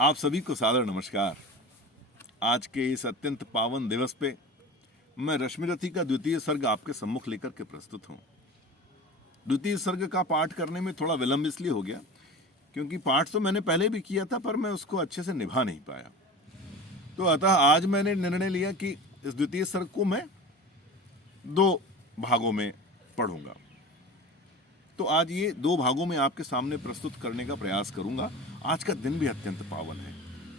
आप सभी को सादर नमस्कार। आज के इस अत्यंत पावन दिवस पे मैं रश्मिरथी का द्वितीय सर्ग आपके सम्मुख लेकर के प्रस्तुत हूँ। द्वितीय सर्ग का पाठ करने में थोड़ा विलंब इसलिए हो गया क्योंकि पाठ तो मैंने पहले भी किया था, पर मैं उसको अच्छे से निभा नहीं पाया। तो अतः आज मैंने निर्णय लिया कि इस द्वितीय सर्ग को मैं 2 भागों में पढ़ूंगा। तो आज ये 2 भागों में आपके सामने प्रस्तुत करने का प्रयास करूंगा। आज का दिन भी अत्यंत पावन है।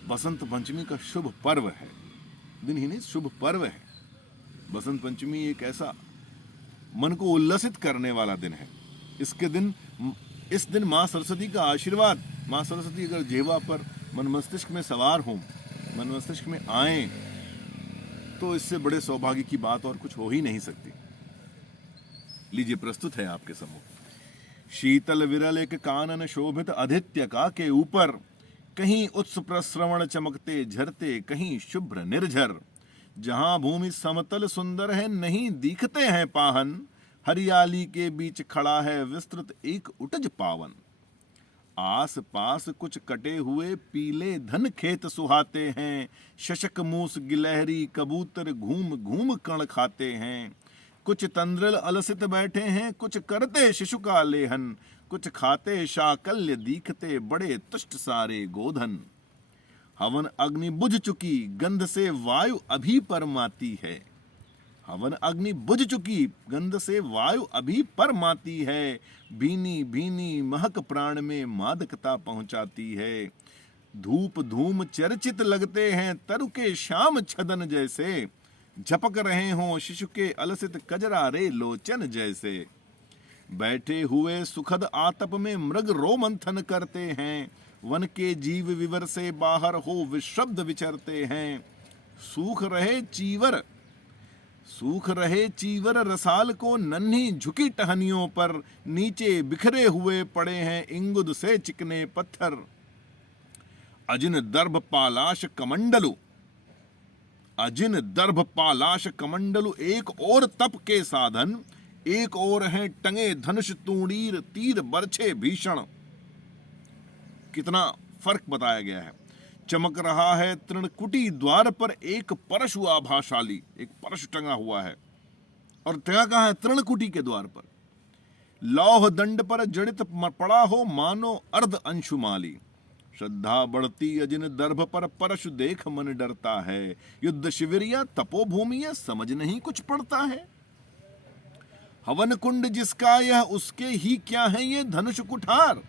बसंत पंचमी का शुभ पर्व है। दिन ही नहीं, शुभ पर्व है। बसंत पंचमी एक ऐसा मन को उल्लसित करने वाला दिन है। इस दिन माँ सरस्वती का आशीर्वाद, माँ सरस्वती अगर जेवा पर मन मस्तिष्क में सवार हों, मन मस्तिष्क में आए, तो इससे बड़े सौभाग्य की बात और कुछ हो ही नहीं सकती। लीजिए, प्रस्तुत है आपके सम्मुख। शीतल विरल एक कानन शोभित आदित्य का के ऊपर, कहीं उत्स प्रश्रवण चमकते झरते, कहीं शुभ्र निर्झर। जहां भूमि समतल सुंदर है, नहीं दिखते हैं पाहन, हरियाली के बीच खड़ा है विस्तृत एक उटज पावन। आस पास कुछ कटे हुए पीले धन खेत सुहाते हैं, शशक मूस गिलहरी कबूतर घूम घूम कण खाते हैं। कुछ तंद्रल अलसित बैठे हैं, कुछ करते शिशु का लेहन, कुछ खाते शाकल्य दीखते बड़े तुष्ट सारे गोधन। हवन अग्नि बुझ चुकी, गंध से वायु अभी परमाती है। हवन अग्नि बुझ चुकी, गंध से वायु अभी परमाती है। भीनी भीनी महक प्राण में मादकता पहुंचाती है। धूप धूम चर्चित लगते हैं, तरु के श्याम छदन जैसे। झपक रहे हों शिशु के अलसित कजरारे लोचन जैसे। बैठे हुए सुखद आतप में मृग रोमंथन करते हैं, वन के जीव विवर से बाहर हो विशब्द विचरते हैं। सूख रहे चीवर रसाल को नन्ही झुकी टहनियों पर, नीचे बिखरे हुए पड़े हैं इंगुद से चिकने पत्थर। अजिन दर्भ पालाश कमंडलु एक और तप के साधन, एक और हैं टंगे धनुष तूणीर तीर बरछे भीषण। कितना फर्क बताया गया है। चमक रहा है तृणकुटी द्वार पर एक परशु आभाशाली, एक परशु टंगा हुआ है। और टंगा कहाँ है? तृणकुटी के द्वार पर। लौह दंड पर जड़ित पड़ा हो मानो अर्ध अंशुमाली। श्रद्धा बढ़ती अजिन दर्भ पर परशु देख मन डरता है। युद्ध शिविर या तपोभूमि या समझ नहीं कुछ पड़ता है। हवन कुंड जिसका यह उसके ही क्या है ये धनुष कुठार।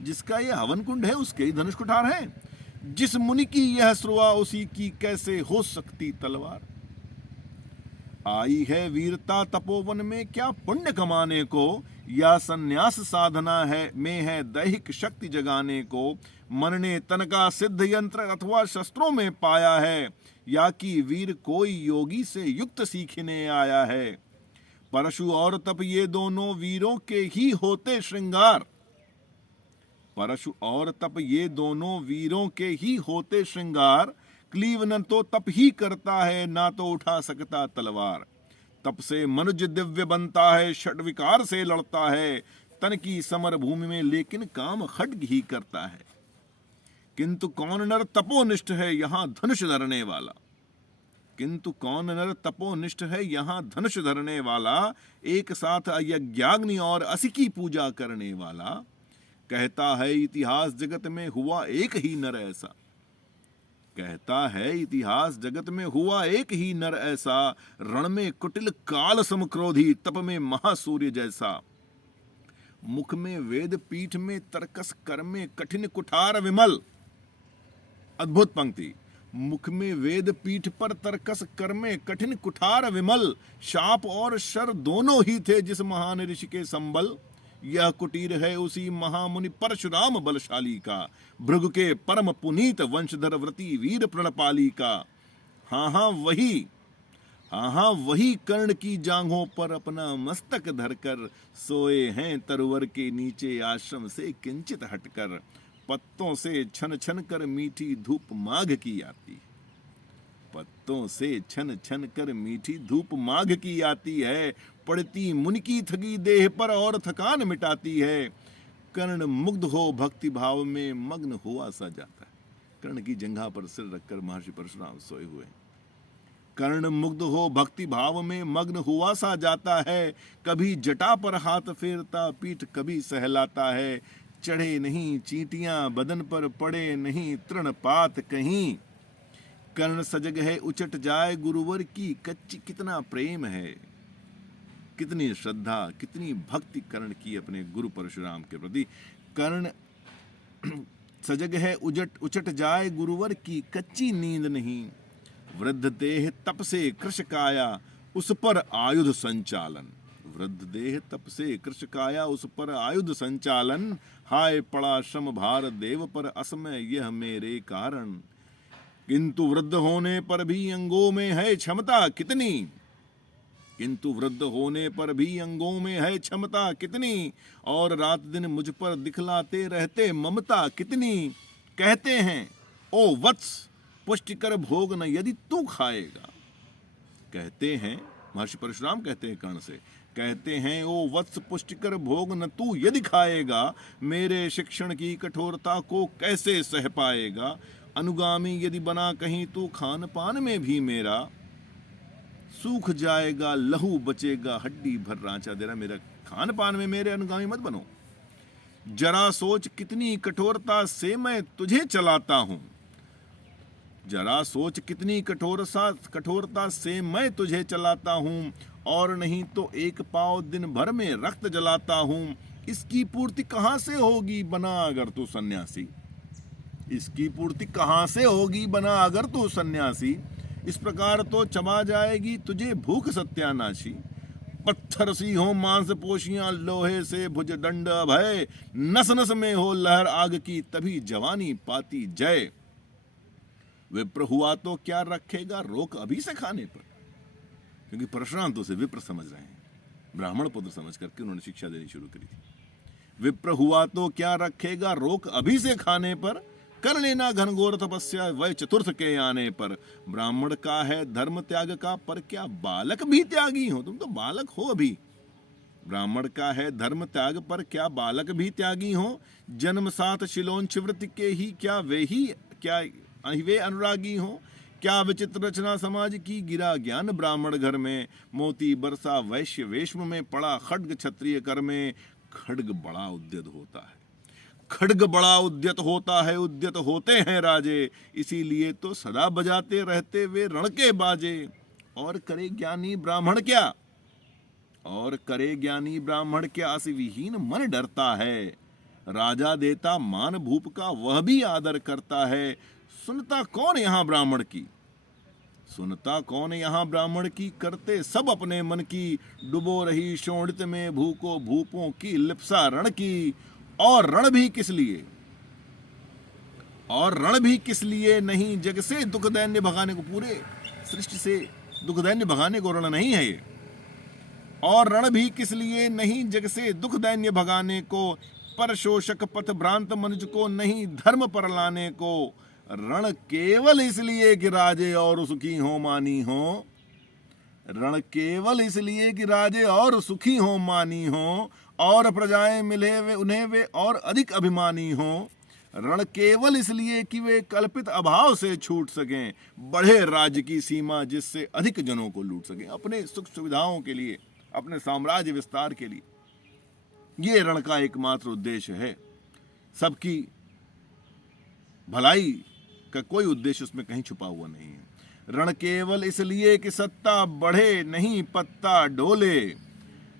जिसका यह हवन कुंड है उसके ही धनुष कुठार है। जिस मुनि की यह श्रुआ उसी की कैसे हो सकती तलवार। आई है वीरता तपोवन में क्या पुण्य कमाने को, या संन्यास साधना है में है दैहिक शक्ति जगाने को। मन ने तन का सिद्ध यंत्र अथवा शस्त्रों में पाया है, या कि वीर कोई योगी से युक्त सीखने आया है। परशु और तप ये दोनों वीरों के ही होते श्रृंगार। परशु और तप ये दोनों वीरों के ही होते श्रृंगार। क्लीव न तो तप ही करता है, ना तो उठा सकता तलवार। तप से मनुज दिव्य बनता है, षड्विकार से लड़ता है। तन की समर भूमि में लेकिन काम खड्ग ही करता है। किंतु कौन नर तपोनिष्ठ है यहाँ धनुष धरने वाला। किंतु कौन नर तपोनिष्ठ है यहाँ धनुष धरने वाला। एक साथ यज्ञाग्नि और असी की पूजा करने वाला। कहता है इतिहास जगत में हुआ एक ही नर ऐसा। कहता है इतिहास जगत में हुआ एक ही नर ऐसा। रण में कुटिल काल समक्रोधी, तप में महासूर्य जैसा। मुख में वेद पीठ में तर्कस, कर में कठिन कुठार विमल। अद्भुत पंक्ति। मुख में वेद पीठ पर तर्कस, कर में कठिन कुठार विमल। शाप और शर दोनों ही थे जिस महान ऋषि के संबल। यह कुटीर है उसी महामुनि परशुराम बलशाली का। भृगु के परम पुनीत वंशधर व्रती वीर प्रणपाली का। हाँ वही कर्ण की जांघों पर अपना मस्तक धरकर सोए हैं तरुवर के नीचे आश्रम से किंचित हटकर। पत्तों से छन छन कर मीठी धूप माघ की आती। पत्तों से छन छन कर मीठी धूप माघ की आती है। पड़ती मुनि की थकी देह पर और थकान मिटाती है। कर्ण मुग्ध हो भक्ति भाव में मग्न हुआ सा जाता है। कर्ण की जंघा पर सिर रखकर महर्षि परशुराम सोए हुए। कर्ण मुग्ध हो भक्ति भाव में मग्न हुआ सा जाता है, कभी जटा पर हाथ फेरता पीठ कभी सहलाता है। चढ़े नहीं चींटियां बदन पर पड़े नहीं तृणपात कहीं, कर्ण सजग है उचट जाए गुरुवर की कच्ची। कितना प्रेम है, कितनी श्रद्धा, कितनी भक्ति कर्ण की अपने गुरु परशुराम के प्रति। कर्ण सजग है उचट जाए गुरुवर की कच्ची नींद नहीं, वृद्ध देह तप से कृश काया उस पर आयुध संचालन। वृद्ध देह तप से कृश काया उस पर आयुध संचालन, हाय पड़ा श्रम भार देव पर असमय यह मेरे कारण। किंतु वृद्ध होने पर भी अंगों में है क्षमता कितनी, किंतु वृद्ध होने पर भी अंगों में है क्षमता कितनी, और रात दिन मुझ पर दिखलाते रहते ममता कितनी। कहते हैं ओ वत्स पुष्टिकर भोग न यदि तू खाएगा। कहते हैं, महर्षि परशुराम कहते हैं कर्ण से, कहते हैं ओ वत्स पुष्टिकर भोग न तू यदि खाएगा, मेरे शिक्षण की कठोरता को कैसे सह पाएगा। अनुगामी यदि बना कहीं तू खान पान में भी मेरा, सूख जाएगा लहू बचेगा हड्डी भर रांचा तेरा। मेरा खान पान में मेरे अनुगामी मत बनो। जरा सोच कितनी कठोरता से मैं तुझे चलाता हूं, जरा सोच कितनी कठोरता से मैं तुझे चलाता हूं, और नहीं तो एक पाव दिन भर में रक्त जलाता हूं। इसकी पूर्ति कहां से होगी बना अगर तू सन्यासी, इसकी पूर्ति कहां से होगी बना अगर तू सन्यासी। इस प्रकार तो चबा जाएगी तुझे भूख सत्यानाशी। पत्थर सी हो मांस पोशियां लोहे से भुज दंड भय, नस नस में हो लहर आग की तभी जवानी पाती जय। विप्र हुआ तो क्या रखेगा रोक अभी से खाने पर, क्योंकि परशुराम तो उसे विप्र समझ रहे हैं, ब्राह्मण पुत्र समझ करके उन्होंने शिक्षा देनी शुरू करी थी। विप्र हुआ तो क्या रखेगा रोक अभी से खाने पर, कर लेना घनघोर तपस्या वह चतुर्थ के आने पर। ब्राह्मण का है धर्म त्याग का पर क्या बालक भी त्यागी हो, तुम तो बालक हो अभी। ब्राह्मण का है धर्म त्याग पर क्या बालक भी त्यागी हो। जन्म साथ शिलोंच वृत्ति के ही क्या वे अनुरागी हो। क्या विचित्र रचना समाज की गिरा ज्ञान ब्राह्मण घर में, मोती बरसा वैश्य वेश्म में पड़ा खड्ग क्षत्रिय कर में। खड्ग बड़ा उद्यत होता है, खड्ग बड़ा उद्यत होता है, उद्यत होते हैं राजे, इसीलिए तो सदा बजाते रहते वे रण के बाजे। और करे ज्ञानी ब्राह्मण क्या, और करे ज्ञानी ब्राह्मण क्या, असिविहीन मन डरता है। राजा देता मान भूप का वह भी आदर करता है। सुनता कौन यहाँ ब्राह्मण की, सुनता कौन यहाँ ब्राह्मण की, करते सब अपने मन की। डुबो रही शोणित में भूको भूपों की लिप्सा रण की। और रण भी किस लिए, और रण भी किस लिए नहीं जग से दुख दैन्य भगाने को, पूरे सृष्टि से दुख दैन्य भगाने को रण नहीं है ये। और रण भी किस लिए नहीं जग से दुख दैन्य भगाने को, पर शोषक पथ भ्रांत मनुज को नहीं धर्म पर लाने को। रण केवल इसलिए कि राजे और सुखी हो मानी हो, रण केवल इसलिए कि राजे और सुखी हो मानी हो, और प्रजाएं मिले वे उन्हें वे और अधिक अभिमानी हो। रण केवल इसलिए कि वे कल्पित अभाव से छूट सकें, बढ़े राज्य की सीमा जिससे अधिक जनों को लूट सकें, अपने सुख सुविधाओं के लिए, अपने साम्राज्य विस्तार के लिए। ये रण का एकमात्र उद्देश्य है, सबकी भलाई का कोई उद्देश्य उसमें कहीं छुपा हुआ नहीं है। रण केवल इसलिए कि सत्ता बढ़े नहीं पत्ता डोले,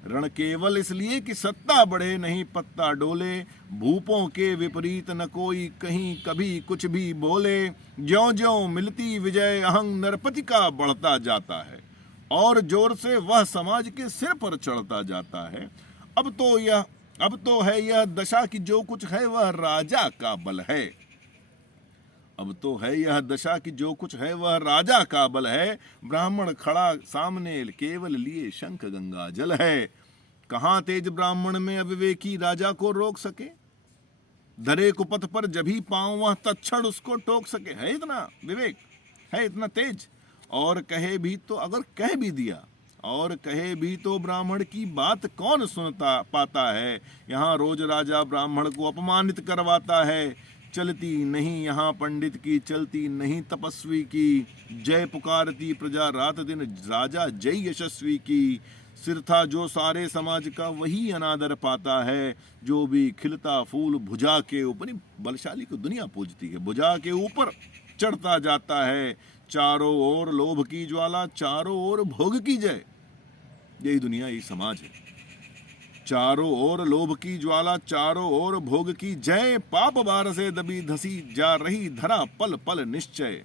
रण केवल इसलिए कि सत्ता बढ़े नहीं पत्ता डोले। भूपों के विपरीत न कोई कहीं कभी कुछ भी बोले, ज्यों ज्यों मिलती विजय अहंग नरपति का बढ़ता जाता है, और जोर से वह समाज के सिर पर चढ़ता जाता है। अब तो है यह दशा कि जो कुछ है वह राजा का बल है, अब तो है यह दशा कि जो कुछ है वह राजा का बल है। ब्राह्मण खड़ा सामने केवल लिए शंख गंगा जल है। कहां तेज ब्राह्मण में अविवेकी राजा को रोक सके, धरे कुपथ पर जभी पांव वह तत्क्षण उसको टोक सके। है इतना विवेक, है इतना तेज। और कहे भी तो, अगर कह भी दिया और कहे भी तो ब्राह्मण की बात कौन सुनता पाता है। यहाँ रोज राजा ब्राह्मण को अपमानित करवाता है, चलती नहीं यहाँ पंडित की, चलती नहीं तपस्वी की। जय पुकारती प्रजा रात दिन, राजा जय यशस्वी की। सिर था जो सारे समाज का, वही अनादर पाता है। जो भी खिलता फूल भुजा के ऊपर, बलशाली को दुनिया पूजती है, भुजा के ऊपर चढ़ता जाता है। चारों ओर लोभ की ज्वाला, चारों ओर भोग की जय। यही दुनिया, यही समाज है। चारों ओर लोभ की ज्वाला, चारों ओर भोग की जय। पाप बार से दबी धसी जा रही धरा, पल पल निश्चय।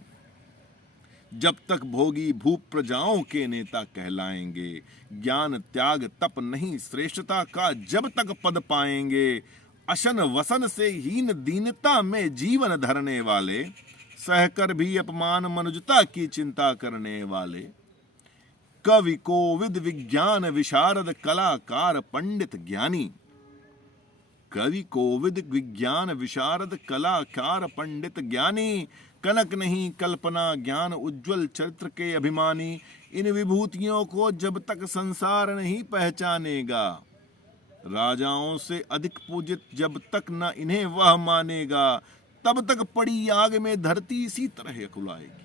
जब तक भोगी भूप प्रजाओं के नेता कहलाएंगे, ज्ञान त्याग तप नहीं श्रेष्ठता का जब तक पद पाएंगे। अशन वसन से हीन दीनता में जीवन धरने वाले, सहकर भी अपमान मनुजता की चिंता करने वाले। कवि कोविद विज्ञान विशारद, कलाकार पंडित ज्ञानी। कवि कोविद विज्ञान विशारद, कलाकार पंडित ज्ञानी। कनक नहीं कल्पना ज्ञान उज्जवल चरित्र के अभिमानी। इन विभूतियों को जब तक संसार नहीं पहचानेगा, राजाओं से अधिक पूजित जब तक न इन्हें वह मानेगा, तब तक पड़ी आग में धरती इसी तरह अकुलाएगी।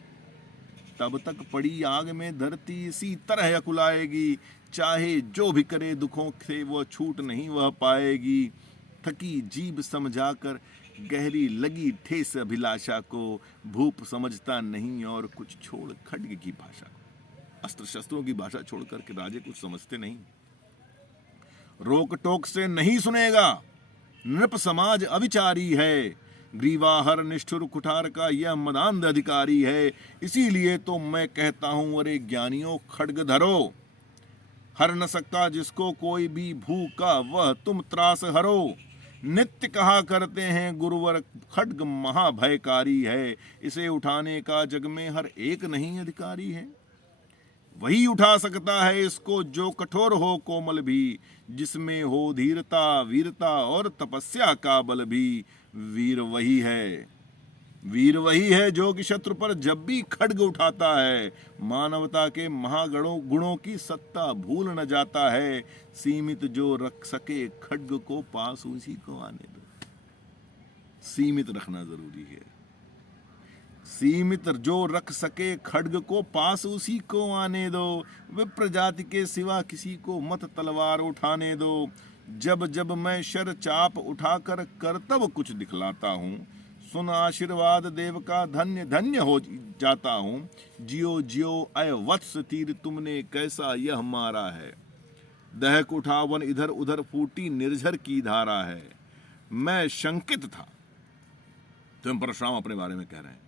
तब तक पड़ी आग में धरती इसी तरह अकुलाएगी। चाहे जो भी करे दुखों से वह छूट नहीं वह पाएगी। थकी जीभ समझाकर गहरी लगी ठेस अभिलाषा को, भूप समझता नहीं और कुछ छोड़ खड्ग की भाषा। अस्त्र शस्त्रों की भाषा छोड़कर के राजे कुछ समझते नहीं। रोक टोक से नहीं सुनेगा, नृप समाज अविचारी है। ग्रीवाहर निष्ठुर कुठार का यह मदांध अधिकारी है। इसीलिए तो मैं कहता हूं, अरे ज्ञानियों खड्ग धरो। हर न सकता जिसको कोई भी भूखा, वह तुम त्रास हरो। नित्य कहा करते हैं गुरुवर, खड्ग महाभयकारी है। इसे उठाने का जग में हर एक नहीं अधिकारी है। वही उठा सकता है इसको जो कठोर हो कोमल भी, जिसमें हो धीरता वीरता और तपस्या का बल भी। वीर वही है, वीर वही है जो कि शत्रु पर जब भी खड्ग उठाता है, मानवता के महागणों गुणों की सत्ता भूल न जाता है। सीमित जो रख सके खड्ग को, पास उसी को आने दो। सीमित रखना जरूरी है। सीमित जो रख सके खड्ग को, पास उसी को आने दो। विप्र जाति के सिवा किसी को मत तलवार उठाने दो। जब जब मैं शर चाप उठाकर कर्तव्य कुछ दिखलाता हूँ, सुन आशीर्वाद देव का धन्य धन्य हो जाता हूँ। जियो जियो अय वत्स तीर, तुमने कैसा यह मारा है। दहक उठा वन इधर उधर, फूटी निर्झर की धारा है। मैं शंकित था, तुम परशुराम अपने बारे में कह रहे हैं।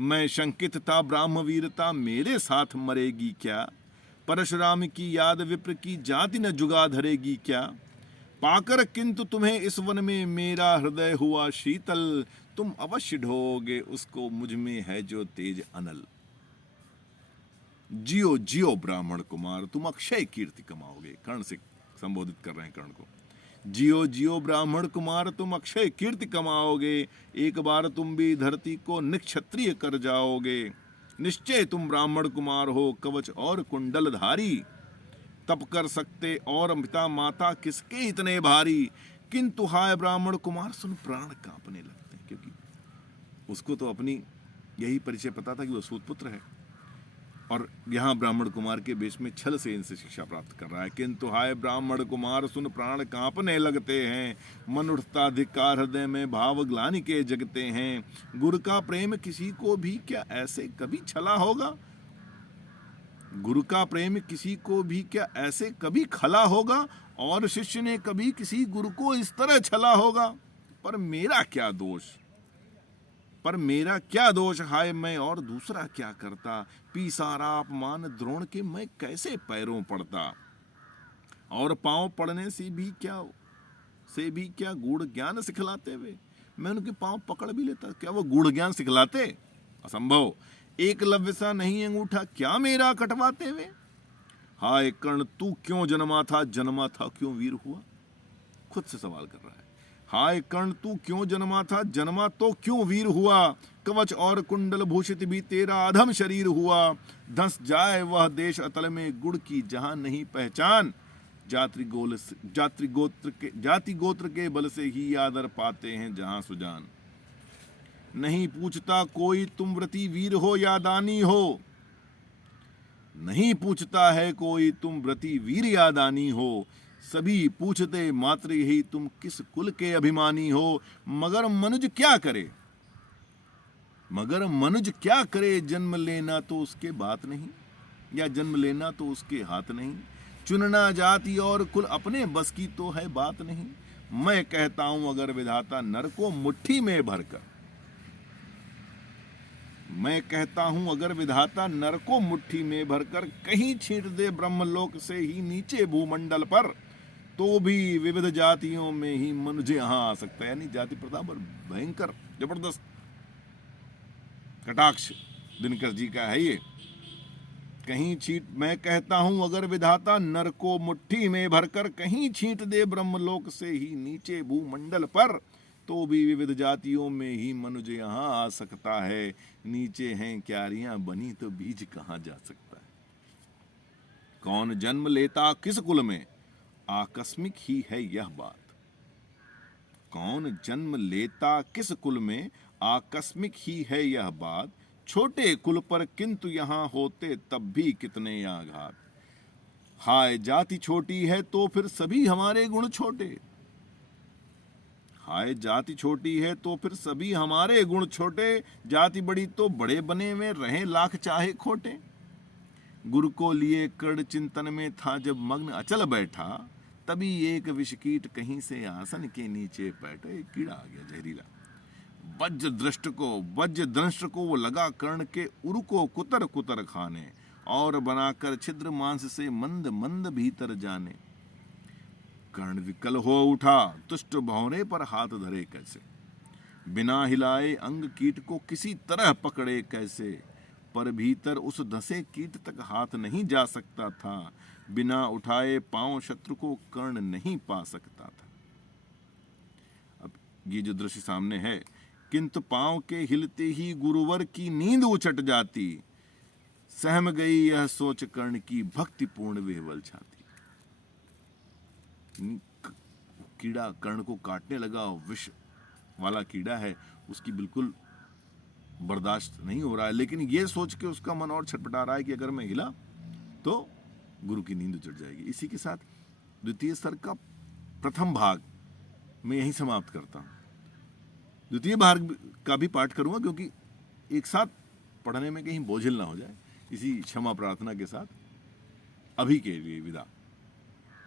मैं शंकित था ब्राह्म वीरता मेरे साथ मरेगी क्या। परशुराम की याद विप्र की जाति न जुगा धरेगी क्या। पाकर किंतु तुम्हें इस वन में मेरा हृदय हुआ शीतल। तुम अवश्य ढोगे उसको, मुझ में है जो तेज अनल। जियो जियो ब्राह्मण कुमार, तुम अक्षय कीर्ति कमाओगे। कर्ण से संबोधित कर रहे हैं कर्ण को। जियो जियो ब्राह्मण कुमार, तुम अक्षय कीर्ति कमाओगे। एक बार तुम भी धरती को निक्षत्रिय कर जाओगे। निश्चय तुम ब्राह्मण कुमार हो, कवच और कुंडल धारी। तप कर सकते और पिता माता किसके इतने भारी। किंतु हाय ब्राह्मण कुमार, सुन प्राण कांपने लगते हैं, क्योंकि उसको तो अपनी यही परिचय पता था कि वह सूतपुत्र है, और यहाँ ब्राह्मण कुमार के वेश में छल से इनसे शिक्षा प्राप्त कर रहा है। किंतु हाय ब्राह्मण कुमार, सुन प्राण कांपने लगते हैं। मन उठता धिक्कार, हृदय में भाव ग्लानि के जगते हैं। गुरु का प्रेम किसी को भी क्या ऐसे कभी छला होगा। गुरु का प्रेम किसी को भी क्या ऐसे कभी खला होगा। और शिष्य ने कभी किसी गुरु को इस तरह छला होगा। पर मेरा क्या दोष, पर मेरा क्या दोष, हाय मैं और दूसरा क्या करता। पी सारा अपमान द्रोण के, मैं कैसे पैरों पड़ता। और पांव पड़ने से भी क्या गूढ़ ज्ञान सिखलाते वे। मैं उनके पांव पकड़ भी लेता, क्या वो गूढ़ ज्ञान सिखलाते। असंभव। एकलव्य सा नहीं अंगूठा, क्या मेरा कटवाते वे। हाय कर्ण तू क्यों जन्मा था क्यों वीर हुआ। खुद से सवाल कर रहा है। हाय कर्ण तू क्यों जन्मा था, जन्मा तो क्यों वीर हुआ। कवच और कुंडल भूषित भी तेरा अधम शरीर हुआ। धंस जाए वह देश अतल में, गुड़ की जहां नहीं पहचान। जाति गोत्र के बल से ही आदर पाते हैं जहां सुजान। नहीं पूछता कोई तुम व्रती वीर हो या दानी हो। नहीं पूछता है कोई तुम व्रती वीर या दानी हो, सभी पूछते मात्र यही तुम किस कुल के अभिमानी हो। मगर मनुज क्या करे, मगर मनुज क्या करे, जन्म लेना तो उसके बात नहीं, या जन्म लेना तो उसके हाथ नहीं। चुनना जाति और कुल अपने बस की तो है बात नहीं। मैं कहता हूं अगर विधाता नर को मुट्ठी में भरकर, मैं कहता हूं अगर विधाता नर को मुट्ठी में भरकर कहीं छींट दे ब्रह्मलोक से ही नीचे भूमंडल पर, तो भी विविध जातियों में ही मनुष्य यहां आ सकता है। यानी जाति प्रथा पर भयंकर जबरदस्त कटाक्ष दिनकर जी का है ये। कहीं छींट, मैं कहता हूं अगर विधाता नर को मुट्ठी में भरकर कहीं छींट दे ब्रह्मलोक से ही नीचे भूमंडल पर, तो भी विविध जातियों में ही मनुष्य यहाँ आ सकता है। नीचे हैं क्यारियां बनी तो बीज कहाँ जा सकता है। कौन जन्म लेता किस कुल में, आकस्मिक ही है यह बात। कौन जन्म लेता किस कुल में, आकस्मिक ही है यह बात। छोटे कुल पर किंतु यहाँ होते तब भी कितने आघात। हाय जाति छोटी है तो फिर सभी हमारे गुण छोटे, हाय जाति छोटी है तो फिर सभी हमारे गुण छोटे। जाति बड़ी तो बड़े बने में रहे लाख चाहे खोटे। गुरु को लिए कर्ण चिंतन में था जब मग्न अचल बैठा, तभी एक विषकीट कहीं से आसन के नीचे बैठे। कीड़ा आ गया जहरीला। वज्र दृष्ट को वो लगा कर्ण के उरु को कुतर कुतर खाने, और बनाकर छिद्र मांस से मंद मंद भीतर जाने। कर्ण विकल हो उठा, तुष्ट भौरे पर हाथ धरे कैसे, बिना हिलाए अंग कीट को किसी तरह पकड़े कैसे। पर भीतर उस धसे कीट तक हाथ नहीं जा सकता था, बिना उठाए पांव शत्रु को कर्ण नहीं पा सकता था। अब ये जो दृश्य सामने है, किंतु पांव के हिलते ही गुरुवर की नींद उचट जाती। सहम गई यह सोच कर्ण की भक्तिपूर्ण विह्वल छाती। कीड़ा कर्ण को काटने लगा, विष वाला कीड़ा है, उसकी बिल्कुल बर्दाश्त नहीं हो रहा है, लेकिन ये सोच के उसका मन और छटपटा रहा है कि अगर मैं हिला तो गुरु की नींद उचट जाएगी। इसी के साथ द्वितीय स्तर का प्रथम भाग मैं यहीं समाप्त करता हूं। द्वितीय भाग का भी पाठ करूंगा, क्योंकि एक साथ पढ़ने में कहीं बोझिल ना हो जाए। इसी क्षमा प्रार्थना के साथ अभी के लिए विदा।